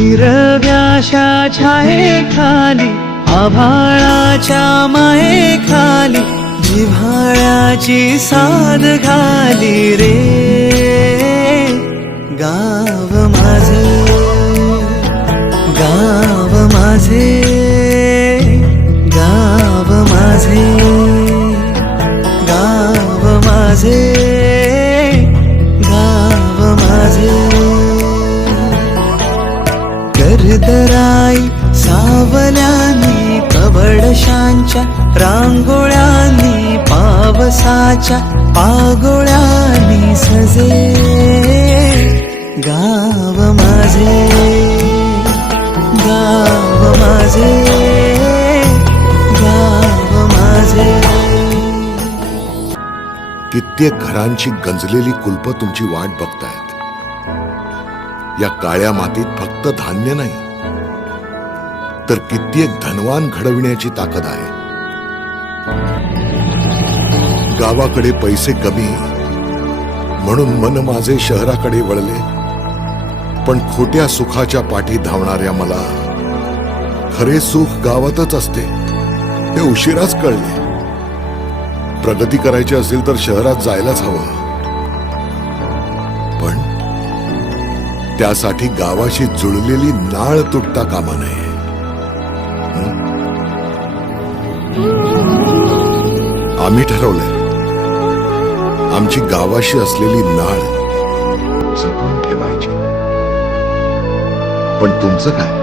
हिरव्याशा छायेखाली आभाळाच्या मायेखाली जिव्हाळ्याची साद घाली रे गाव माझे, गाव माझे, गाव माझे, गाव माझे, गाव माझे. कर्दराई सावल्यानी कवडशांच्या रांगोळ्यांनी पावसाच्या पागोळ्यांनी सजे गाव माझे, गाव माझे, गाव माझे. कित्येक घरांची गंजलेली कुलप तुमची वाट बघतायत. या काळ्या मातीत फक्त धान्य नाही तर कित्येक धनवान घडविण्याची ताकद आहे. गावाकडे पैसे कमी म्हणून मन माझे शहराकडे वळले, पण खोट्या सुखाच्या पाठी धावणाऱ्या मला खरे सुख गावातच असते हे उशिराच कळले. प्रगती करायची असेल तर शहरात जायलाच हवं, पण त्यासाठी गावाशी जुळलेली नाळ तुटता कामा नये. आम्ही ठरवलंय आमची गावाशी असलेली नाळ जपून ठेवायची. पण तुमचं काय?